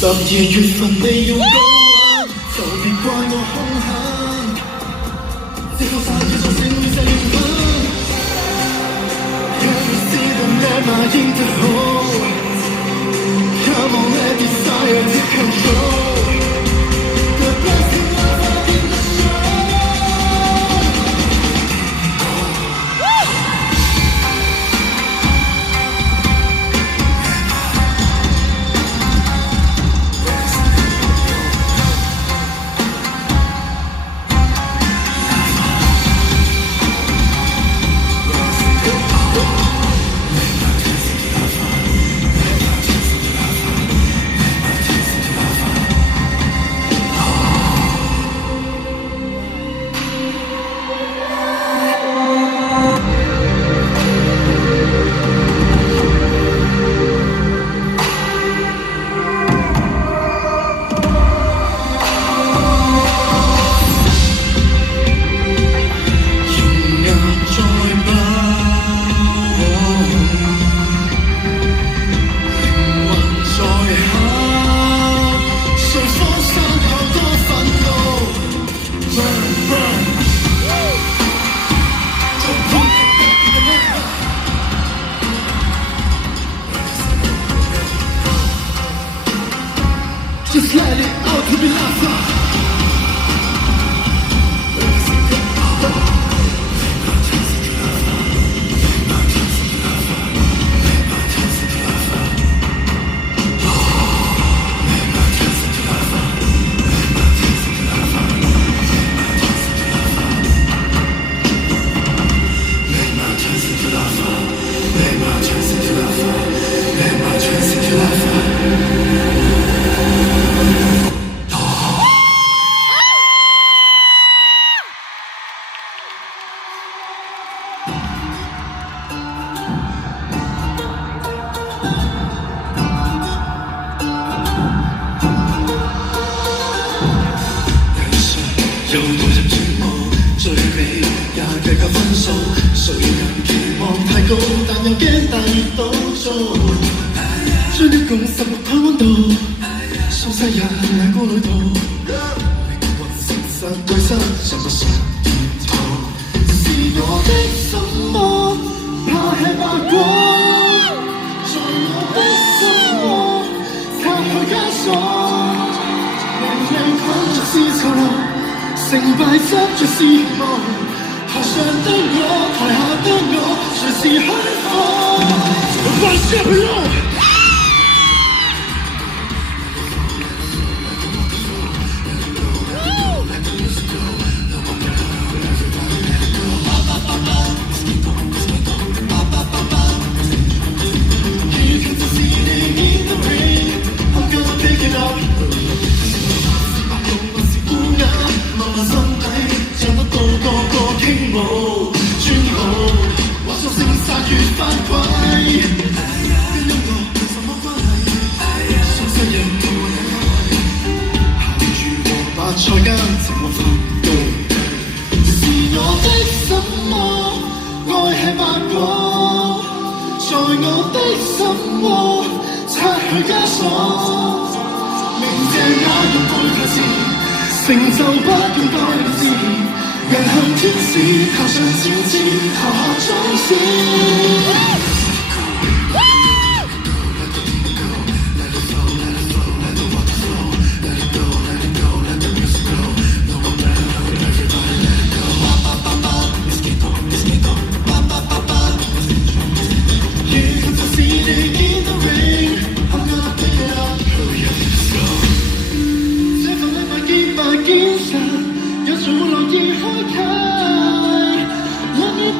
12月份你要講玩，就別怪我兇狠。這個世界上剩餘這靈魂 Can you see them never in the hole Come on let desire take control The best in love in the show Just let it out to be laughter又到人絕望，最尾也計較分數，誰人期望太高，但又驚大熱倒灶，將一共16台溫度，數世人眼光裏度，靈魂誠實對身，上不上天堂？是我的什麼？怕吃白果，在我的心窩拆去枷鎖，命命困着是囚牢。成敗執着是夢，台上的我，台下的我，隨時開放。發射咯！菜間情況發高，是我的什麼？愛吃白果，在我的心窩拆去枷鎖，明謝那用背台詞，成就不用多嘅事，人向天使，靠上先知，下下壯士。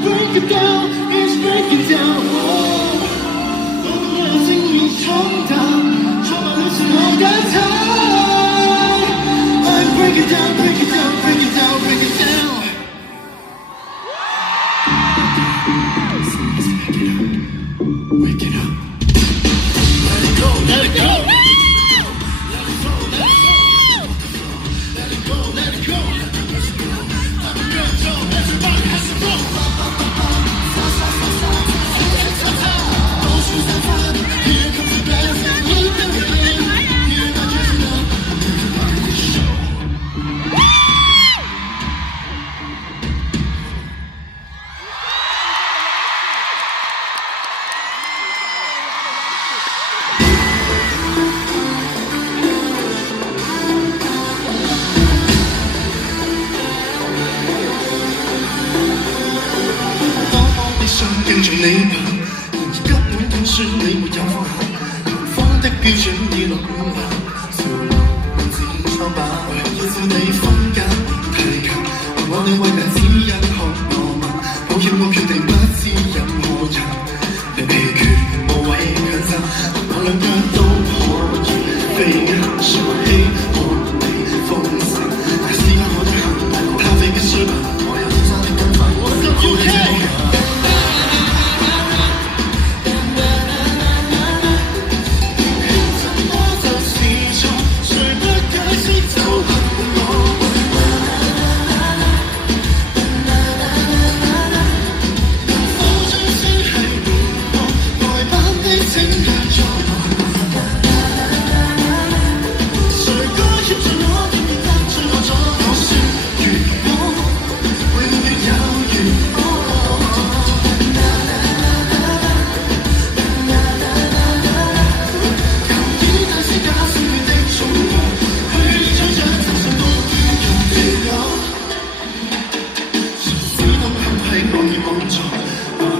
Break it down, it's breaking down. 我懂了正面衝突，挫敗了是我嘅態。I break it down, break it down, break it down, break it down. Wake it up, let it go, let it go. Let it go, let it go. Let it go, let it go. Everybody has to go. Here comes the best in the rain. You're not dressing up. Everybody show. 想跟住你吧，然而根本點算你沒有放下，狂風的標準已落伍吧，潮流文字蒼白，要照你分間提及，我你為人只因學我問，抱歉我決定不知任何人，你疲倦無謂強責，我兩腳都可以飛行，説話希望你豐盛，但試下我的行，他飛嘅水平，我有天生的跟法，我就要聽。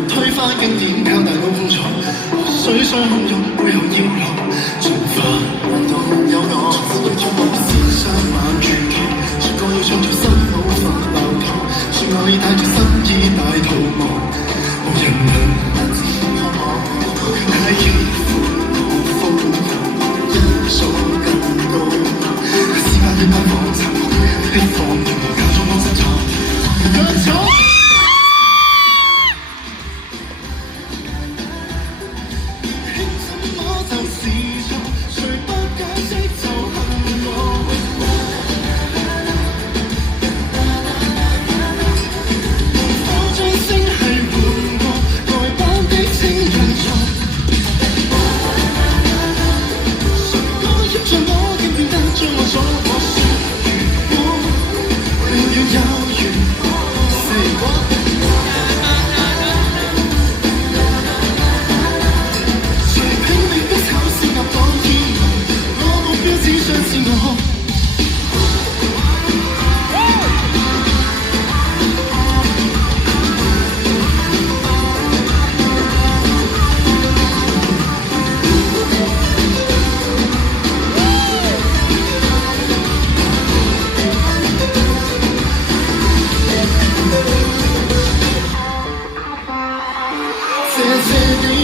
推翻經典靠大腦風采，水上洶湧背後要落進化，難道有我？為咗我先生晚傳奇，說過要創造新舞法流堂，說我已帶着新衣大逃亡，無人能可望，太應付我瘋狂，因數更高，司法的班房殘酷的放縱，教咗我失錯，腳錯。谢谢你。